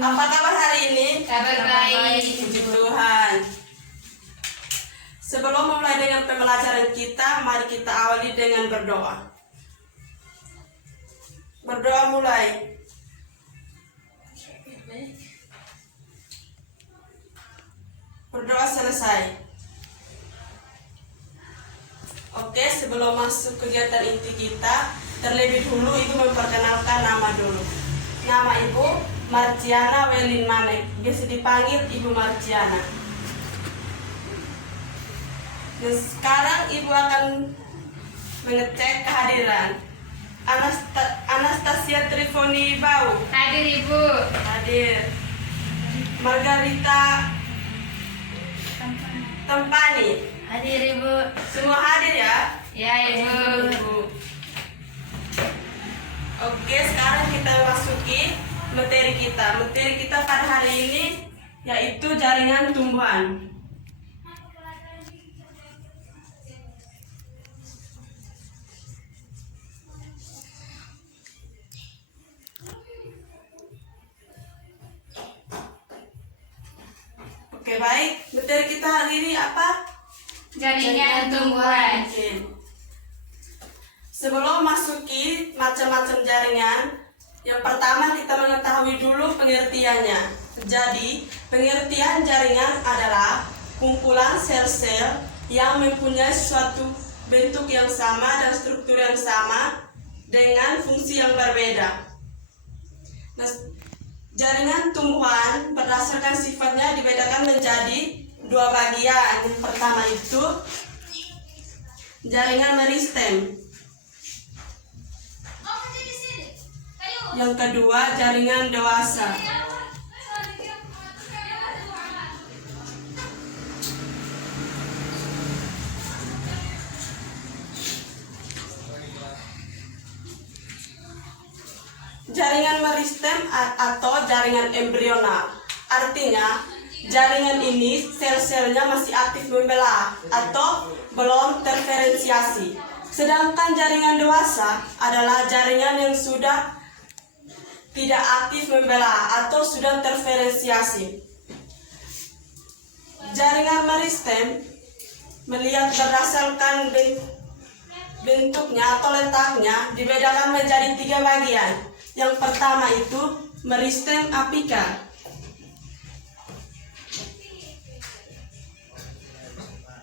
Apa kabar hari ini? Kabar baik. Puji Tuhan. Sebelum memulai dengan pembelajaran kita, mari kita awali dengan berdoa. Berdoa mulai. Berdoa selesai. Oke, sebelum masuk kegiatan inti kita, terlebih dulu Ibu memperkenalkan nama dulu. Nama Ibu Marciana Welin Manek, biasa dipanggil Ibu Marciana. Dan sekarang Ibu akan mengecek kehadiran Anastasia Trifoni Bau. Hadir Ibu. Hadir. Margarita Tempani. Hadir Ibu. Semua hadir ya? Ya Ibu. Ibu. Oke, sekarang kita masuki materi kita. Materi kita pada hari ini yaitu jaringan tumbuhan. Oke, baik. Materi kita hari ini apa? Jaringan tumbuhan. Oke. Sebelum masuki macam-macam jaringan, yang pertama kita mengetahui dulu pengertiannya. Jadi, pengertian jaringan adalah kumpulan sel-sel yang mempunyai suatu bentuk yang sama dan struktur yang sama dengan fungsi yang berbeda. Nah, jaringan tumbuhan berdasarkan sifatnya dibedakan menjadi dua bagian. Yang pertama itu jaringan meristem. Yang kedua jaringan dewasa. Jaringan meristem atau jaringan embrional. Artinya, jaringan ini sel-selnya masih aktif membelah atau belum terferensiasi. Sedangkan jaringan dewasa adalah jaringan yang sudah tidak aktif membelah atau sudah terferensiasi. Jaringan meristem melihat berdasarkan bentuknya atau letaknya dibedakan menjadi tiga bagian. Yang pertama itu meristem apikal.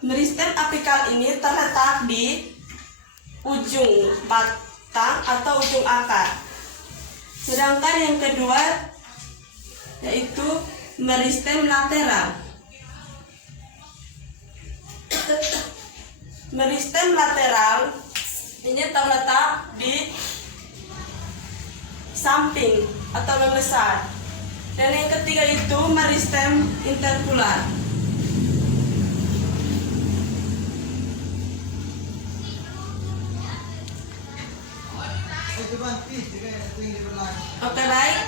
Meristem apikal ini terletak di ujung batang atau ujung akar. Sedangkan yang kedua yaitu meristem lateral. Meristem lateral ini terletak di samping atau membesar. Dan yang ketiga itu meristem interpular. Oke, baik.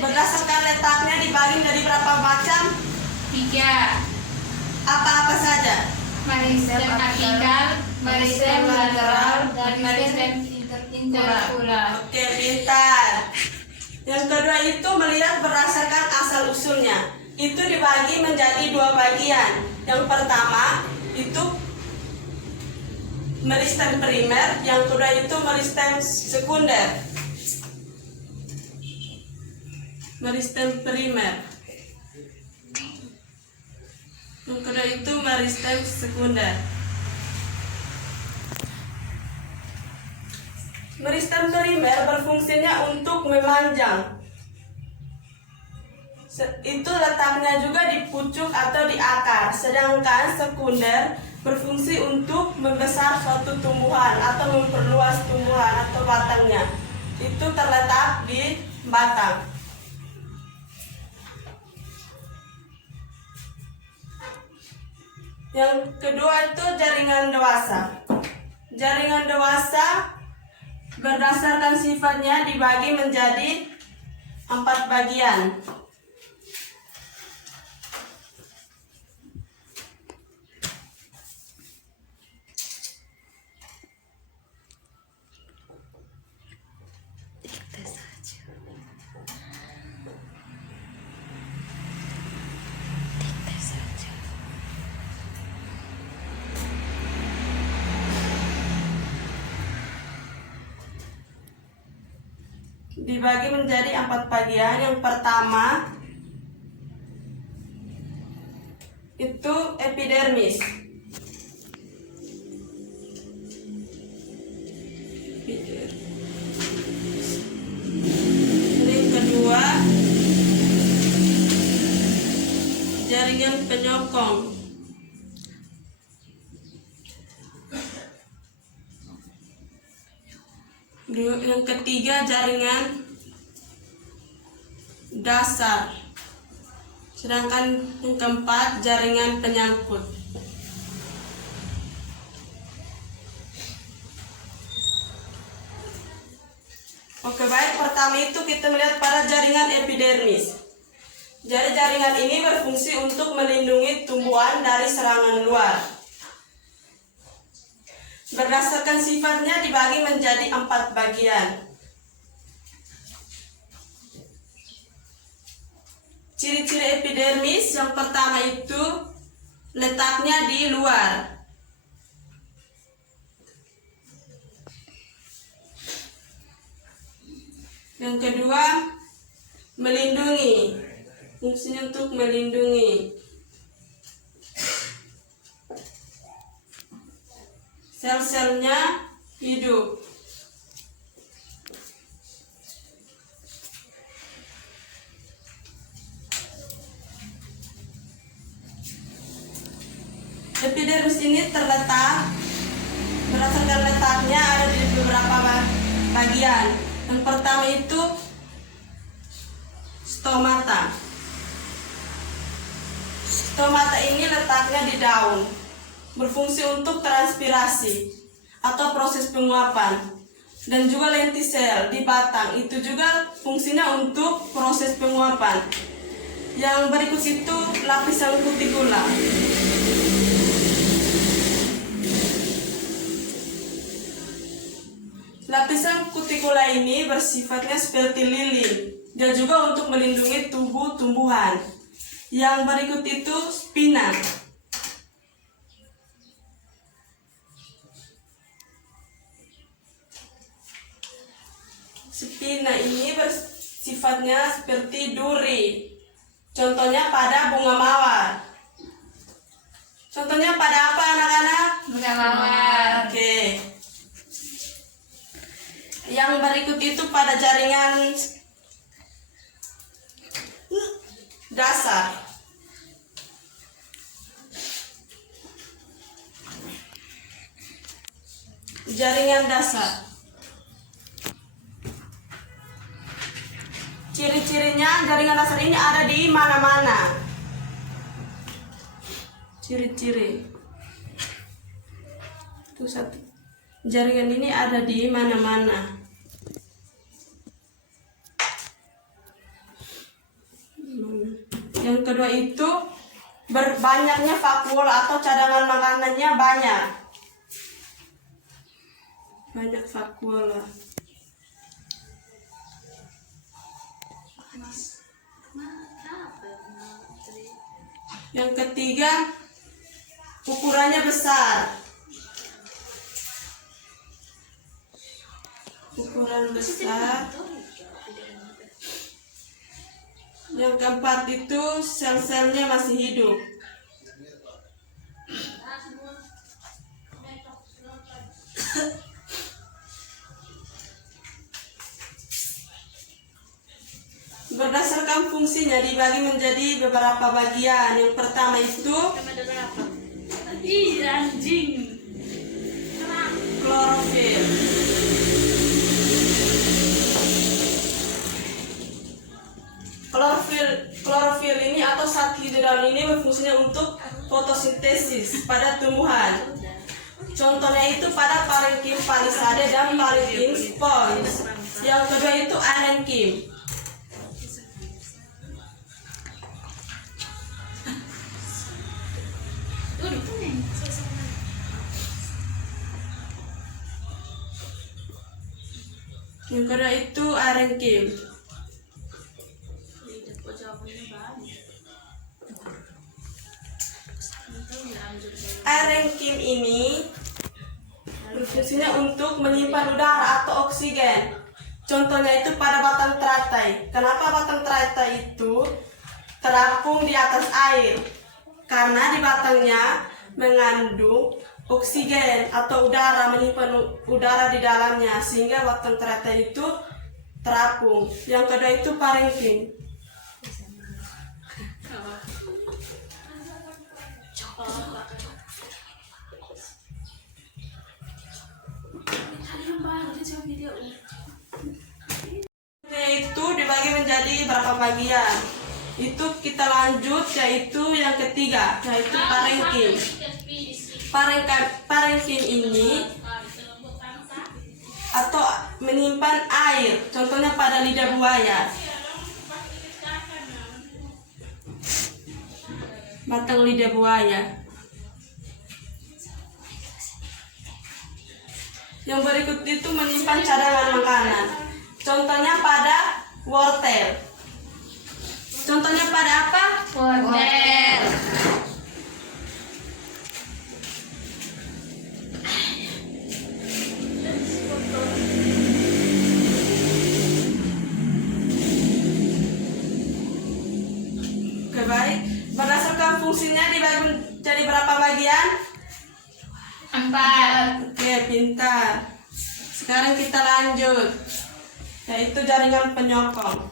Berdasarkan letaknya dibagi dari berapa macam? 3. Apa-apa saja? Meristem apikal, meristem lateral, dan meristem interpular. Oke, pintar. Yang kedua itu melihat berdasarkan asal usulnya. Itu dibagi menjadi dua bagian. Yang pertama itu meristem primer, yang kedua itu meristem sekunder. Meristem primer. Yang kedua itu meristem sekunder. Meristem primer berfungsinya untuk memanjang. Itu letaknya juga di pucuk atau di akar. Sedangkan sekunder berfungsi untuk membesar suatu tumbuhan atau memperluas tumbuhan atau batangnya. Itu terletak di batang. Yang kedua itu jaringan dewasa. Jaringan dewasa berdasarkan sifatnya dibagi menjadi 4 bagian. dibagi menjadi 4 bagian. Yang pertama itu epidermis. Yang kedua jaringan penyokong. Yang ketiga jaringan dasar. Sedangkan yang keempat jaringan penyangkut. Oke, baik, pertama itu kita melihat pada jaringan epidermis. Jadi jaringan ini berfungsi untuk melindungi tumbuhan dari serangan luar. Berdasarkan sifatnya dibagi menjadi 4 bagian. Ciri-ciri epidermis yang pertama itu letaknya di luar. Yang kedua, melindungi. Fungsinya untuk melindungi. Sel-selnya hidup. Epidermis ini terletak, berdasarkan letaknya ada di beberapa bagian. Yang pertama itu stomata. Stomata ini letaknya di daun, berfungsi untuk transpirasi atau proses penguapan. Dan juga lentisel di batang, itu juga fungsinya untuk proses penguapan. Yang berikut itu lapisan kutikula. Lapisan kutikula ini bersifatnya seperti lilin dan juga untuk melindungi tubuh tumbuhan. Yang berikut itu spina. Spina ini bersifatnya seperti duri. Contohnya pada bunga mawar. Contohnya pada apa anak-anak? Bunga mawar. Oke. Yang berikut itu pada jaringan dasar. Jaringan dasar. Ciri-cirinya jaringan dasar ini ada di mana-mana. Ciri-ciri. Itu satu. Jaringan ini ada di mana-mana. Yang kedua itu berbanyaknya vakuol atau cadangan makanannya banyak. Banyak vakuol. Yang ketiga, ukurannya besar. Ukuran besar. Yang keempat itu sel-selnya masih hidup. Berdasarkan fungsinya dibagi menjadi beberapa bagian. Yang pertama itu klorofil. Klorofil ini atau zat hijau daun ini berfungsinya untuk fotosintesis pada tumbuhan. Contohnya itu pada parenkim palisade dan parenkim spons. Yang kedua itu arenkim. Yang kedua itu arenkim. Arenkim ini berfungsinya untuk menyimpan udara atau oksigen. Contohnya itu pada batang teratai. Kenapa batang teratai itu terapung di atas air? Karena di batangnya mengandung oksigen atau udara, menyimpan udara di dalamnya, sehingga batang teratai itu terapung. Yang kedua itu parenkim. Itu dibagi menjadi berapa bagian? Itu kita lanjut, yaitu yang ketiga, yaitu parenkim. Parenkim ini atau menyimpan air, contohnya pada lidah buaya. Batang lidah buaya. Yang berikut itu menyimpan cadangan makanan. Contohnya pada wortel. Contohnya pada apa? Wortel. Oke, baik. Berdasarkan fungsinya dibagi menjadi berapa bagian? 4. Oke, pintar. Sekarang kita lanjut, yaitu jaringan penyokong.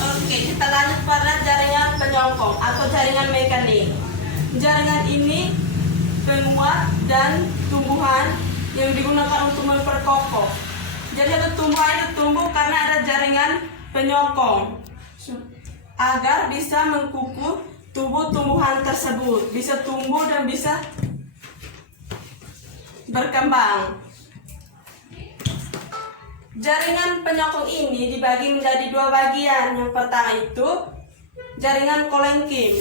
Oke, kita lanjut pada jaringan penyokong atau jaringan mekanik. Jaringan ini penguat dan tumbuhan yang digunakan untuk memperkokoh. Jadi ada tumbuhan itu tumbuh karena ada jaringan penyokong agar bisa mengkukuh tumbuhan tersebut, bisa tumbuh dan bisa berkembang. Jaringan penyokong ini dibagi menjadi 2 bagian. Yang pertama itu jaringan kolenkim.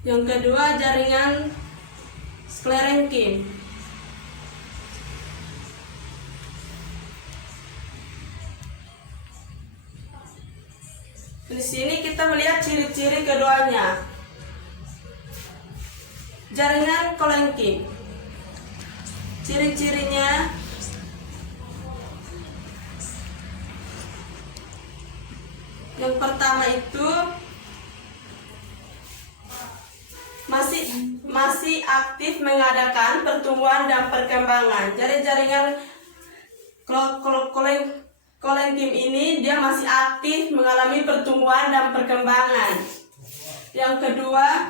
Yang kedua jaringan sklerenkim. Di sini kita melihat ciri-ciri keduanya. Jaringan kolenkim, ciri-cirinya yang pertama itu masih aktif mengadakan pertumbuhan dan perkembangan. Jadi jaringan kolenkim ini dia masih aktif mengalami pertumbuhan dan perkembangan. Yang kedua,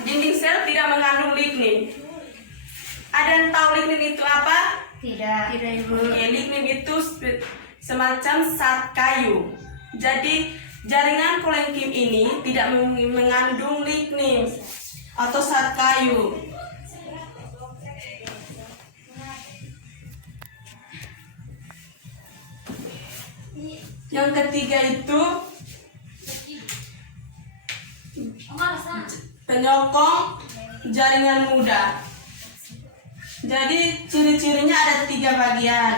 dinding sel tidak mengandung lignin. Ada yang tahu lignin itu apa? Tidak, Ibu. Oke, lignin itu semacam zat kayu. Jadi jaringan kolenkim ini tidak mengandung lignin atau zat kayu. Yang ketiga itu penyokong jaringan muda. Jadi ciri-cirinya ada 3 bagian.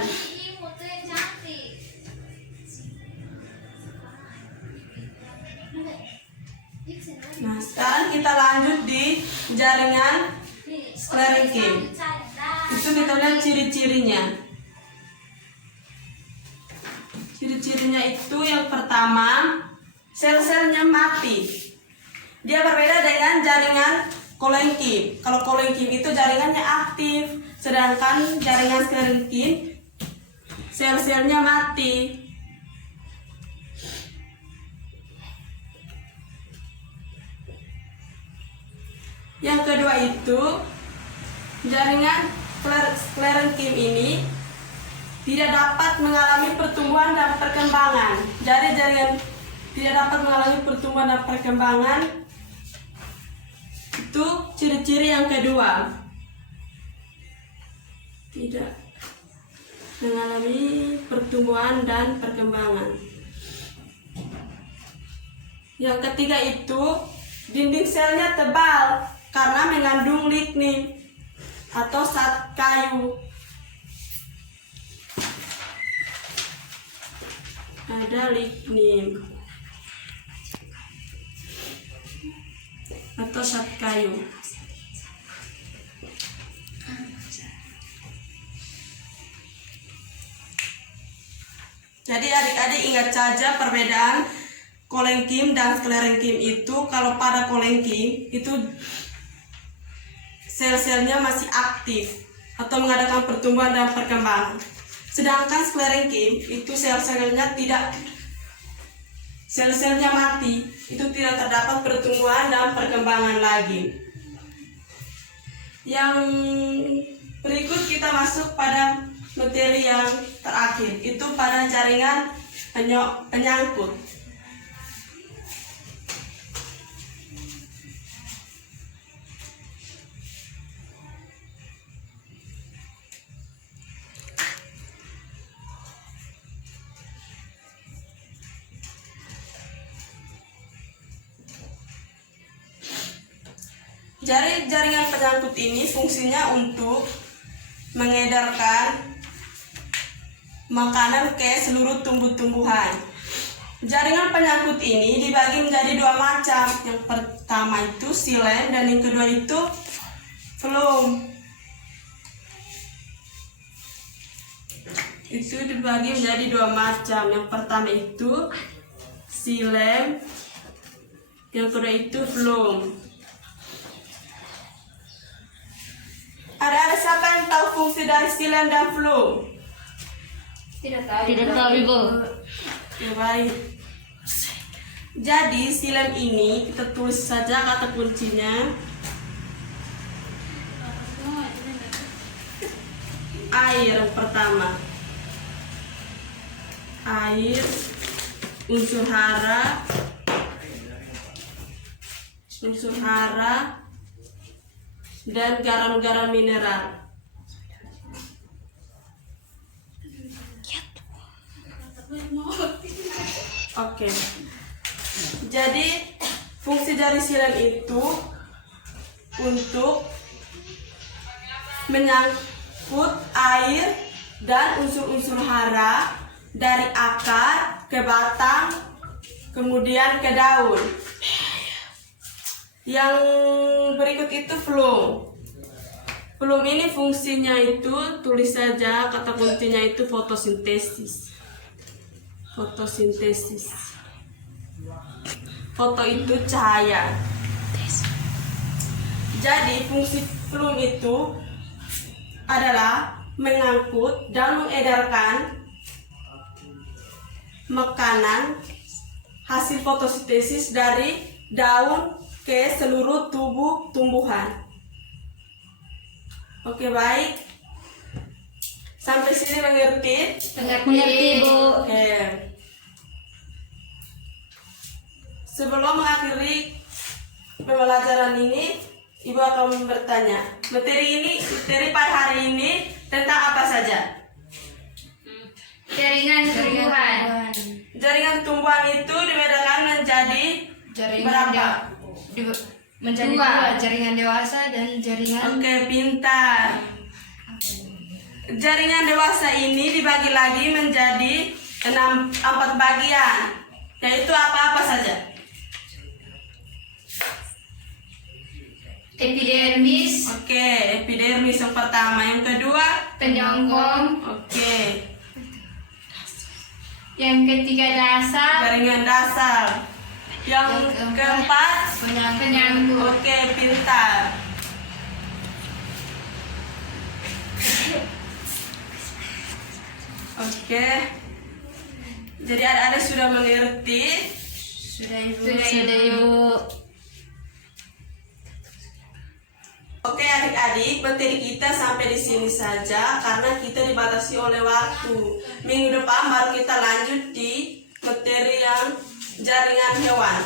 Nah, sekarang kita lanjut di jaringan sklerenkim. Itu kita lihat ciri-cirinya. Ciri-cirinya itu yang pertama, sel-selnya mati. Dia berbeda dengan jaringan kolenkim. Kalau kolenkim itu jaringannya aktif, sedangkan jaringan sklerenkim sel-selnya mati. Yang kedua itu jaringan sklerenkim ini tidak dapat mengalami pertumbuhan dan perkembangan. Jadi jaringan tidak dapat mengalami pertumbuhan dan perkembangan itu ciri-ciri yang kedua. Tidak mengalami pertumbuhan dan perkembangan. Yang ketiga itu dinding selnya tebal karena mengandung lignin atau zat kayu. Ada lignin atau zat kayu. Jadi adik-adik ingat saja perbedaan kolenkim dan sklerenkim itu. Kalau pada kolenkim itu sel-selnya masih aktif atau mengadakan pertumbuhan dan perkembangan. Sedangkan sklerenkim itu sel-selnya mati, itu tidak terdapat pertumbuhan dan perkembangan lagi. Yang berikut kita masuk pada materi yang terakhir, itu pada jaringan penyangkut. Jaringan penyangkut ini fungsinya untuk mengedarkan makanan ke seluruh tumbuh-tumbuhan. Jaringan penyangkut ini dibagi menjadi dua macam. Yang pertama itu xilem dan yang kedua itu phloem. Itu dibagi menjadi dua macam. Yang pertama itu xilem, yang kedua itu phloem. Ada siapa yang tahu fungsi dari xilem dan phloem? Tidak tahu, Ibu. Ya, baik. Jadi xilem ini kita tulis saja kata kuncinya. Air yang pertama. Air, unsur hara, dan garam-garam mineral. Oke. Jadi fungsi dari xilem itu untuk menyangkut air dan unsur-unsur hara dari akar ke batang, kemudian ke daun. Yang berikut itu phloem. Phloem ini fungsinya itu, tulis saja kata kuncinya itu fotosintesis. Foto itu cahaya. Jadi fungsi phloem itu adalah mengangkut dan mengedarkan makanan hasil fotosintesis dari daun ke seluruh tumbuhan. Oke, baik. Sampai sini mengerti? Mengerti, Bu. Oke. Sebelum mengakhiri pembelajaran ini, Ibu akan bertanya, materi pada hari ini tentang apa saja? Jaringan tumbuhan. Jaringan tumbuhan itu dibedakan menjadi berapa? Menjadi dua, jaringan dewasa dan jaringan. Oke, pintar. Jaringan dewasa ini dibagi lagi menjadi 4 bagian, yaitu apa-apa saja? Epidermis. Oke, epidermis yang pertama. Yang kedua? Penyongkong. Oke. Yang ketiga dasar. Jaringan dasar. Yang keempat? Penyangkut. Oke, pintar. Oke. Jadi adik-adik sudah mengerti? Sudah, Ibu. Oke adik-adik, materi kita sampai di sini saja karena kita dibatasi oleh waktu. Minggu depan baru kita lanjut di materi yang jaringan hewan.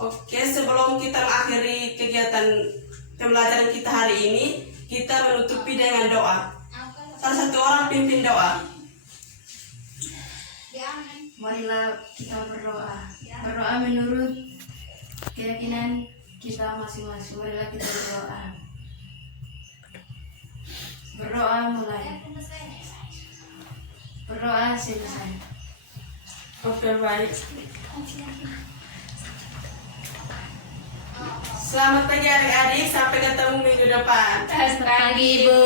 Oke, sebelum kita mengakhiri kegiatan pembelajaran kita hari ini, kita menutupi dengan doa. Salah satu orang pimpin doa. Marilah kita berdoa. Berdoa menurut keyakinan kita masing-masing. Marilah kita berdoa. Berdoa mulai. Berdoa selesai. Oke, baik. Selamat pagi adik-adik, sampai ketemu minggu depan. Selamat pagi, Bu.